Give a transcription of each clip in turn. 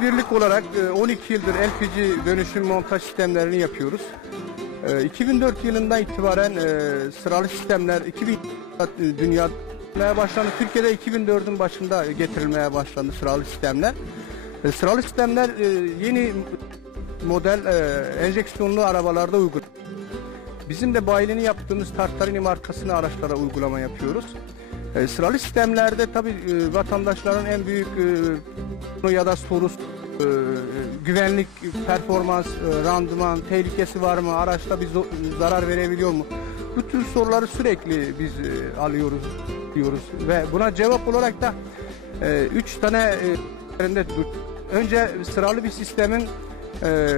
Birlik olarak e, 12 yıldır LPG dönüşüm montaj sistemlerini yapıyoruz. E, 2004 yılından itibaren e, sıralı sistemler 2000 dünya başlandı. Türkiye'de 2004'ün başında getirilmeye başlandı sıralı sistemler. E, Sıralı sistemler e, yeni model e, enjeksiyonlu arabalarda uygul. Bizim de bayilini yaptığımız Tartarini markasını araçlara uygulama yapıyoruz. E, sıralı sistemlerde tabii e, vatandaşların en büyük e, ya da sorusu e, güvenlik, performans, e, randıman, tehlikesi var mı, araçta bir zarar verebiliyor mu? Bu tür soruları sürekli biz e, alıyoruz diyoruz ve buna cevap olarak da e, üç tane e, önce sıralı bir sistemin e,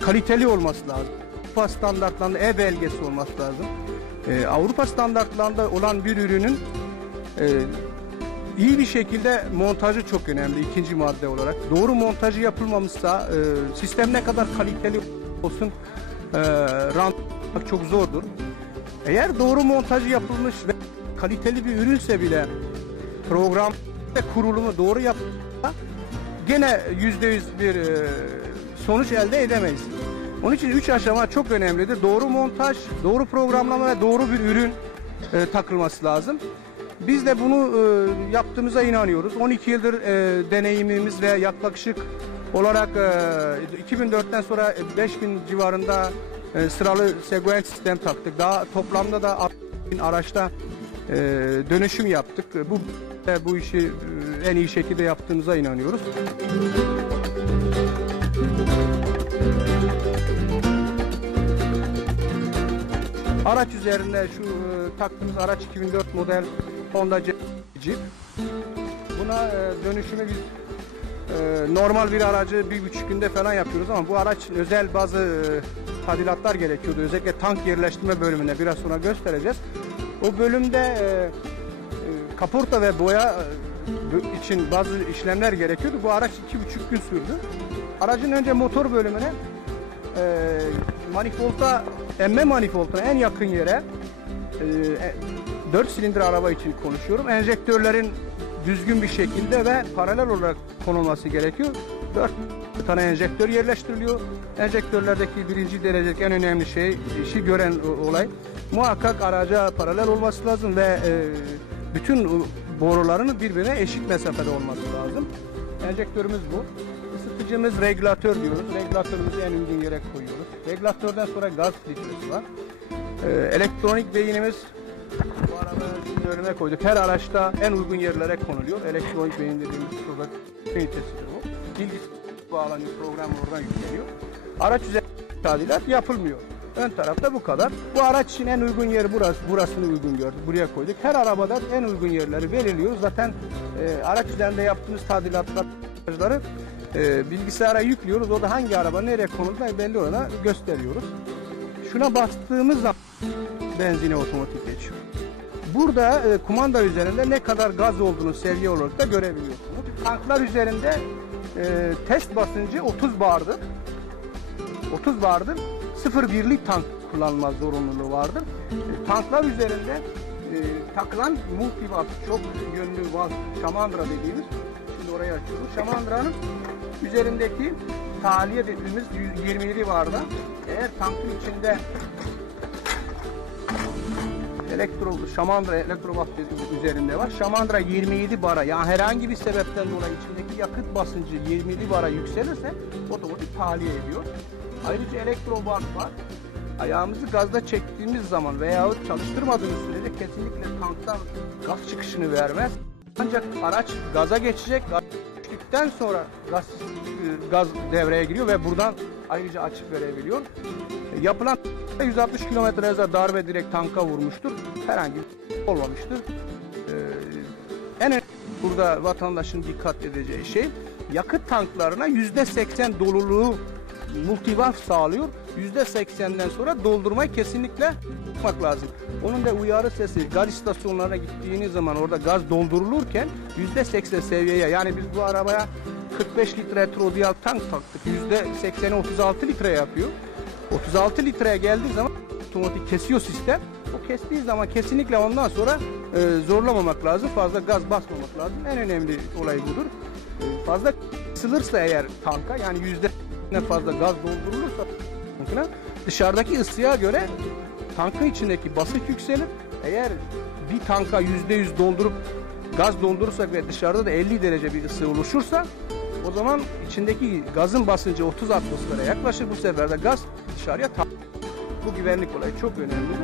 kaliteli olması lazım. Avrupa standartlarında E belgesi olması lazım. E, Avrupa standartlarında olan bir ürünün e, iyi bir şekilde montajı çok önemli ikinci madde olarak. Doğru montajı yapılmamışsa e, sistem ne kadar kaliteli olsun e, rant çok zordur. Eğer doğru montajı yapılmış ve kaliteli bir ürünse bile program ve kurulumu doğru yapılırsa gene yüzde yüz bir sonuç elde edemeyiz. Onun için üç aşama çok önemlidir. Doğru montaj, doğru programlama ve doğru bir ürün e, takılması lazım. Biz de bunu e, yaptığımıza inanıyoruz. 12 yıldır e, deneyimimiz ve yaklaşık olarak e, 2004'ten sonra 5000 civarında e, sıralı segment sistem taktık. Daha toplamda da 6000 araçta e, dönüşüm yaptık. Bu bu işi e, en iyi şekilde yaptığımıza inanıyoruz. Araç üzerinde şu e, taktığımız araç 2004 model Honda Jeep. Buna e, dönüşümü biz e, normal bir aracı bir buçuk günde falan yapıyoruz ama bu araç özel bazı e, tadilatlar gerekiyordu. Özellikle tank yerleştirme bölümüne biraz sonra göstereceğiz. O bölümde e, e, kaporta ve boya e, için bazı işlemler gerekiyordu. Bu araç iki buçuk gün sürdü. Aracın önce motor bölümüne e, manifolda emme manifolduna en yakın yere e, 4 silindir araba için konuşuyorum. Enjektörlerin düzgün bir şekilde ve paralel olarak konulması gerekiyor. 4 tane enjektör yerleştiriliyor. Enjektörlerdeki birinci derecedeki en önemli şey, işi gören olay. Muhakkak araca paralel olması lazım ve e, bütün boruların birbirine eşit mesafede olması lazım. Enjektörümüz bu. Isıtıcımız regülatör diyoruz. Regülatörümüzü en uygun yere koyuyoruz. Regülatörden sonra gaz filtresi var. Ee, elektronik beyinimiz bu arada şimdi önüme koyduk. Her araçta en uygun yerlere konuluyor. Elektronik beyin dediğimiz şurada ünitesidir bu. Bilgisayar bağlanıyor, program oradan yükleniyor. Araç üzerinde tadilat yapılmıyor. Ön tarafta bu kadar. Bu araç için en uygun yeri burası. Burasını uygun gördük. Buraya koyduk. Her arabada en uygun yerleri belirliyoruz. Zaten e, araç üzerinde yaptığımız tadilatları e, bilgisayara yüklüyoruz. O da hangi araba nereye konulduğunu belli orada gösteriyoruz. Şuna bastığımız zaman benzine otomatik geçiyor. Burada e, kumanda üzerinde ne kadar gaz olduğunu seviye olarak da görebiliyorsunuz. Tanklar üzerinde e, test basıncı 30 bardır. 30 bardır. 0.1'lik tank kullanılma zorunluluğu vardır. E, tanklar üzerinde e, takılan multivalve çok yönlü valve şamandıra dediğimiz şimdi orayı açıyoruz. Şamandranın üzerindeki tahliye dediğimiz 127 barda eğer tankın içinde elektro şamandıra elektrobat üzerinde var. Şamandıra 27 bara yani herhangi bir sebepten dolayı içindeki yakıt basıncı 27 bara yükselirse otomatik tahliye ediyor. Ayrıca elektrobat var. Ayağımızı gazda çektiğimiz zaman veyahut çalıştırmadığımız sürece kesinlikle tanktan gaz çıkışını vermez. Ancak araç gaza geçecek. Geçtikten sonra gaz, e, gaz devreye giriyor ve buradan ayrıca açık verebiliyor. E, Yapılan 160 km hıza darbe direkt tanka vurmuştur. Herhangi bir olmamıştır. Ee, en burada vatandaşın dikkat edeceği şey yakıt tanklarına %80 doluluğu multivalve sağlıyor. %80'den sonra doldurmayı kesinlikle yapmak lazım. Onun da uyarı sesi gaz istasyonlarına gittiğiniz zaman orada gaz doldurulurken %80 seviyeye yani biz bu arabaya 45 litre trodial tank taktık. %80'i 36 litre yapıyor. 36 litreye geldiği zaman otomatik kesiyor sistem. O kestiği zaman kesinlikle ondan sonra e, zorlamamak lazım. Fazla gaz basmamak lazım. En önemli olay budur. Fazla ısılırsa eğer tanka yani yüzde ne fazla gaz doldurulursa tankına dışarıdaki ısıya göre tankın içindeki basınç yükselir. Eğer bir tanka yüzde yüz doldurup gaz doldurursak ve dışarıda da 50 derece bir ısı oluşursa o zaman içindeki gazın basıncı 30 atmosfere yaklaşır. Bu sefer de gaz dışarıya ta- Bu güvenlik olayı çok önemli.